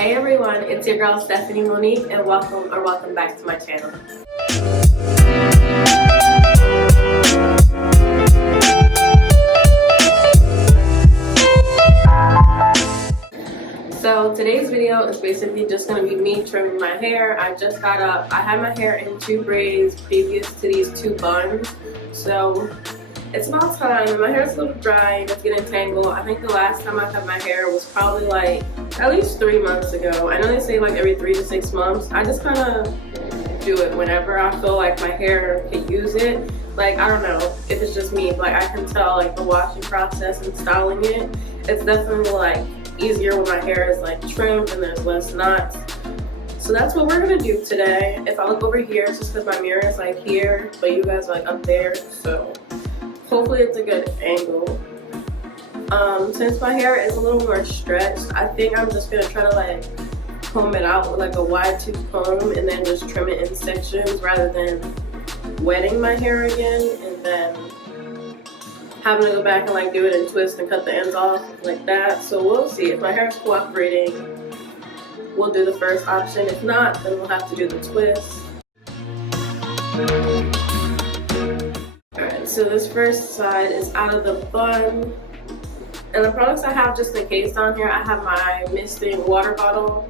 Hey everyone, it's your girl Stephanie Monique and welcome back to my channel. So today's video is basically just going to be me trimming my hair. I just got up. I had my hair in 2 braids previous to these 2 buns. So it's about time. My hair's a little dry and it's getting tangled. I think the last time I cut my hair was probably like at least 3 months ago. I know they say like every 3 to 6 months. I just kind of do it whenever I feel like my hair could use it. Like, I don't know if it's just me, but I can tell like the washing process and styling it. It's definitely like easier when my hair is like trimmed and there's less knots. So that's what we're gonna do today. If I look over here, it's just because my mirror is like here, but you guys are like up there. So hopefully it's a good angle. Since my hair is a little more stretched, I think I'm just gonna try to like comb it out with like a wide tooth comb and then just trim it in sections rather than wetting my hair again and then having to go back and like do it and twist and cut the ends off like that. So we'll see. If my hair is cooperating, we'll do the first option. If not, then we'll have to do the twist. Alright, so this first side is out of the bun. And the products I have just in case on here, I have my misting water bottle.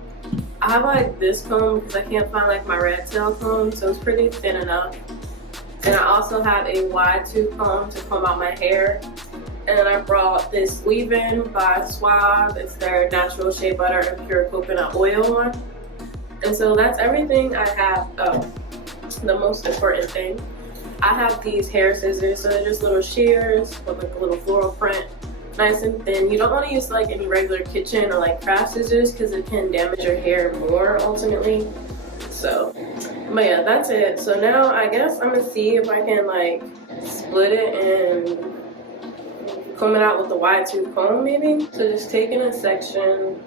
I have like this comb because I can't find like my red tail comb, so it's pretty thin enough. And I also have a wide tooth comb to comb out my hair. And then I brought this leave-in by Suave. It's their natural shea butter and pure coconut oil one. And so that's everything I have. Oh, the most important thing. I have these hair scissors, so they're just little shears with like a little floral print. Nice and thin. You don't want to use like any regular kitchen or like craft scissors because it can damage your hair more ultimately. So, but yeah, that's it. So now I guess I'm gonna see if I can like split it and comb it out with the wide tooth comb maybe. So just taking a section,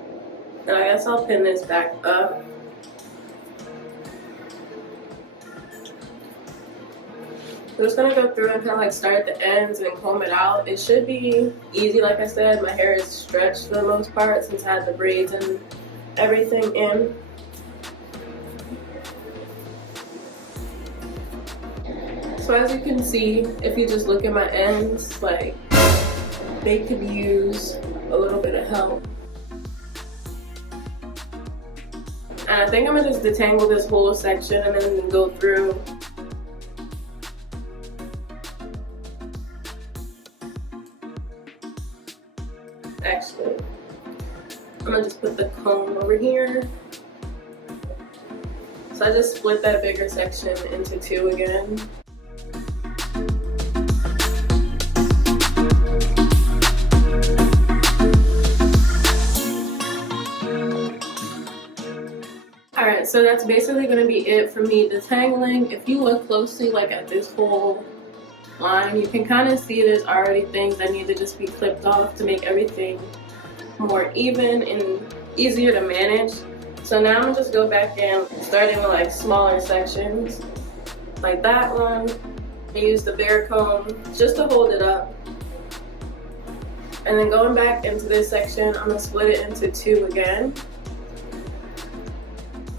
and I guess I'll pin this back up. I'm just gonna go through and kind of like start at the ends and comb it out. It should be easy, like I said. My hair is stretched for the most part since I had the braids and everything in. So as you can see, if you just look at my ends, like they could use a little bit of help. And I think I'm gonna just detangle this whole section and then go through. Actually, I'm gonna just put the comb over here. So I just split that bigger section into 2 again. Alright, so that's basically going to be it for me detangling. If you look closely like at this whole line, you can kind of see there's already things that need to just be clipped off to make everything more even and easier to manage. So now I'm going to just go back in, starting with like smaller sections, like that one. I use the bare comb just to hold it up. And then going back into this section, I'm going to split it into 2 again.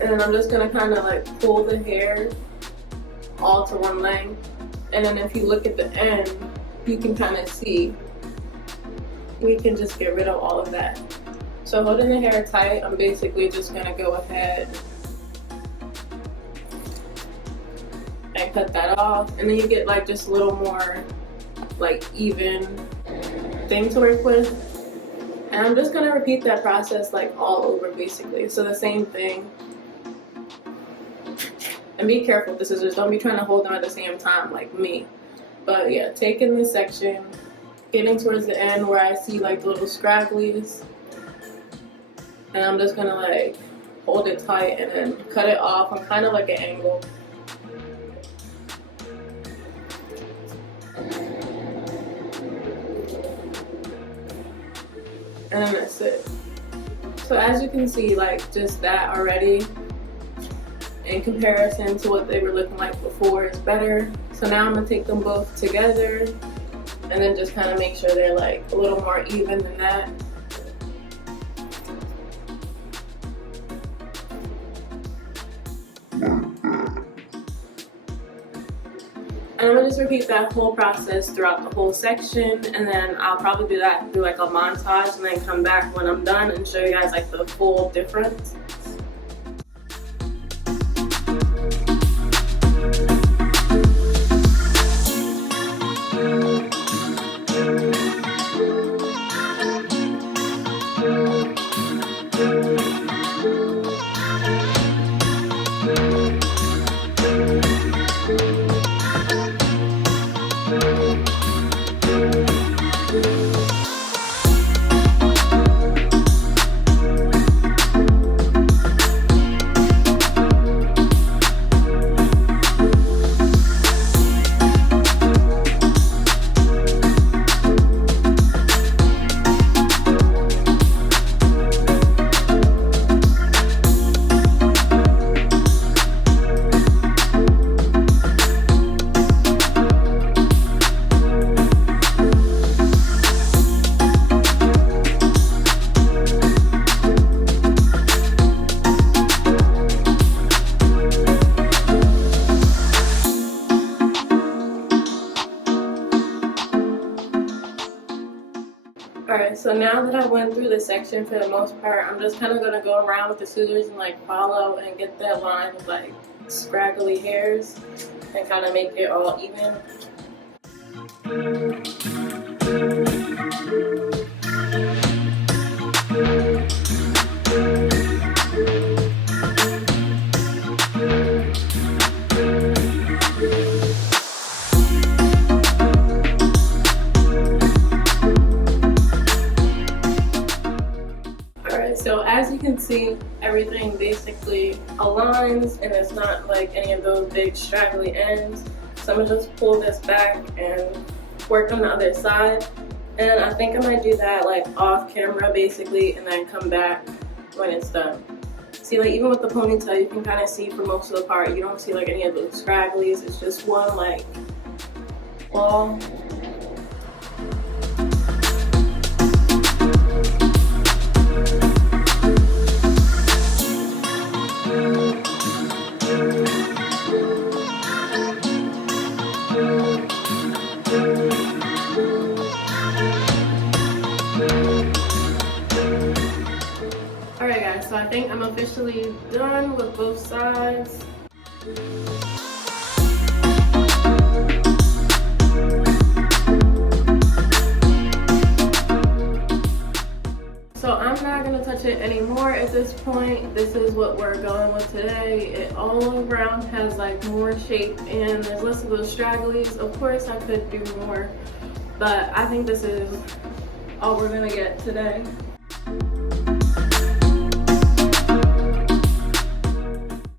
And then I'm just gonna kind of like pull the hair all to one length. And then if you look at the end, you can kind of see we can just get rid of all of that. So holding the hair tight, I'm basically just gonna go ahead and cut that off. And then you get like just a little more like even thing to work with. And I'm just gonna repeat that process like all over basically. So the same thing. And be careful with the scissors. Don't be trying to hold them at the same time like me. But yeah, taking this section, getting towards the end where I see like the little scragglies. And I'm just gonna like hold it tight and then cut it off on kind of like an angle. And then that's it. So as you can see, like just that already, in comparison to what they were looking like before, is better. So now I'm gonna take them both together and then just kind of make sure they're like a little more even than that. And I'm gonna just repeat that whole process throughout the whole section, and then I'll probably do that through like a montage and then come back when I'm done and show you guys like the full difference. Alright, so now that I went through the section for the most part, I'm just kind of going to go around with the scissors and like follow and get that line of like scraggly hairs and kind of make it all even. So as you can see, everything basically aligns and it's not like any of those big straggly ends. So I'm gonna just pull this back and work on the other side. And I think I might do that like off camera basically and then come back when it's done. See, like even with the ponytail, you can kind of see for most of the part, you don't see like any of those scragglies. It's just one like ball. Alright guys, so I think I'm officially done with both sides. So I'm not going to touch it anymore at this point. This is what we're going with today. It all around has like more shape and there's less of those stragglies. Of course I could do more, but I think this is all we're going to get today.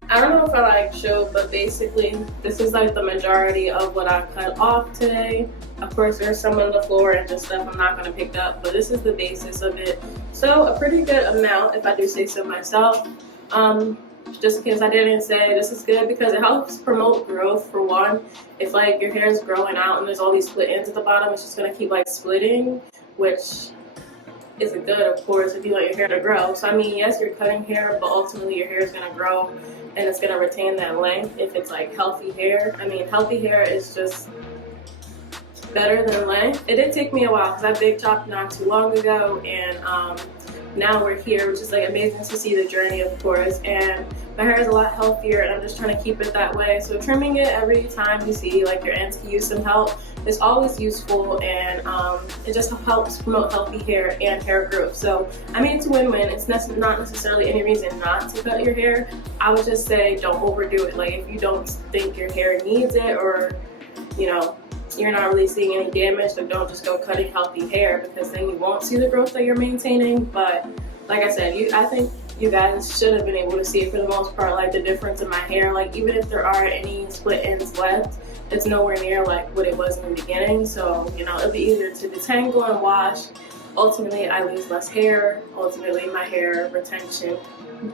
I don't know if I like showed, but basically this is like the majority of what I cut off today. Of course there's some on the floor and just stuff I'm not going to pick up, but this is the basis of it. So a pretty good amount if I do say so myself. Just in case I didn't say, this is good because it helps promote growth for one. If like your hair is growing out and there's all these split ends at the bottom, it's just going to keep like splitting, which isn't good of course if you want your hair to grow. So I mean, yes, you're cutting hair, but ultimately your hair is going to grow and it's going to retain that length if it's like healthy hair. I mean, healthy hair is just better than length. It did take me a while because I big chopped not too long ago, and now we're here, which is like amazing to see the journey, of course. And my hair is a lot healthier and I'm just trying to keep it that way. So trimming it every time you see like your ends can use some help is always useful, and it just helps promote healthy hair and hair growth. So I mean, it's a win-win. It's not necessarily any reason not to cut your hair. I would just say don't overdo it. Like if you don't think your hair needs it, or you know, you're not really seeing any damage, so don't just go cutting healthy hair because then you won't see the growth that you're maintaining. But like I said, I think you guys should have been able to see it for the most part, like the difference in my hair. Like even if there are any split ends left, it's nowhere near like what it was in the beginning. So you know, it'll be easier to detangle and wash. Ultimately I lose less hair. Ultimately my hair retention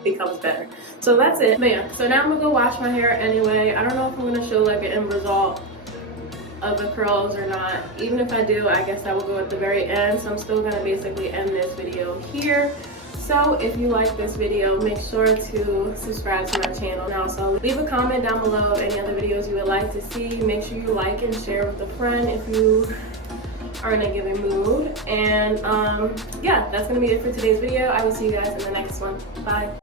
becomes better. So that's it. But yeah, so now I'm gonna go wash my hair anyway. I don't know if I'm gonna show like an end result of the curls or not. Even if I do, I guess I will go at the very end. So I'm still gonna basically end this video here. So if you like this video, make sure to subscribe to my channel. And also leave a comment down below of any other videos you would like to see. Make sure you like and share with a friend if you are in a given mood. And yeah, that's gonna be it for today's video. I will see you guys in the next one. Bye.